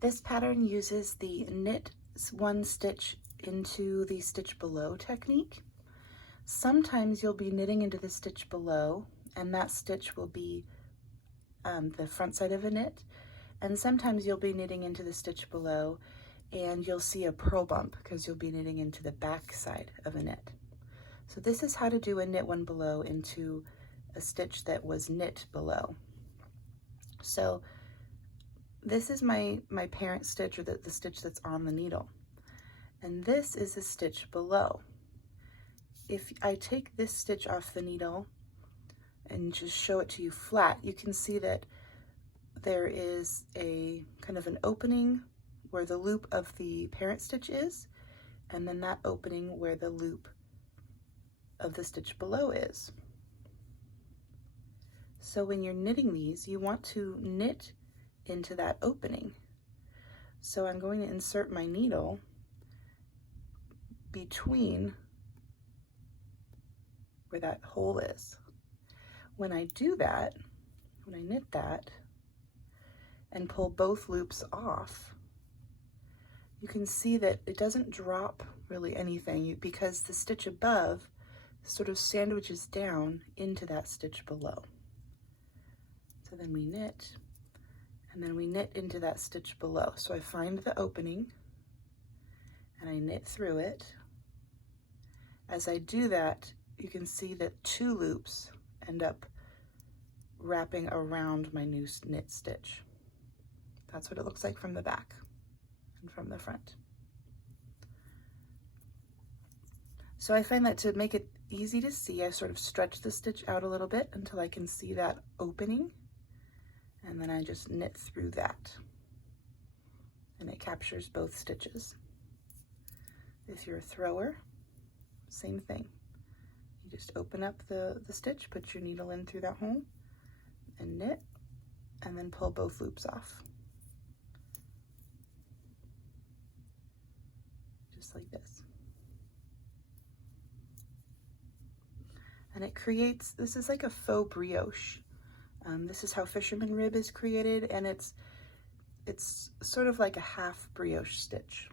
This pattern uses the knit one stitch into the stitch below technique. Sometimes you'll be knitting into the stitch below, and that stitch will be the front side of a knit. And sometimes you'll be knitting into the stitch below and you'll see a purl bump because you'll be knitting into the back side of a knit. So this is how to do a knit one below into a stitch that was knit below. So this is my parent stitch, or the stitch that's on the needle. And this is a stitch below. If I take this stitch off the needle and just show it to you flat, you can see that there is a kind of an opening where the loop of the parent stitch is, and then that opening where the loop of the stitch below is. So when you're knitting these, you want to knit into that opening. So I'm going to insert my needle between where that hole is. When I do that, when I knit that and pull both loops off, you can see that it doesn't drop really anything because the stitch above sort of sandwiches down into that stitch below. So then we knit, and then we knit into that stitch below. So I find the opening and I knit through it. As I do that, you can see that 2 loops end up wrapping around my new knit stitch. That's what it looks like from the back and from the front. So I find that to make it easy to see, I sort of stretch the stitch out a little bit until I can see that opening, and then I just knit through that, and it captures both stitches. If you're a thrower, same thing. You just open up the stitch, put your needle in through that hole, and knit, and then pull both loops off. Just like this. And it creates, this is like a faux brioche. This is how fisherman rib is created, and it's sort of like a half brioche stitch.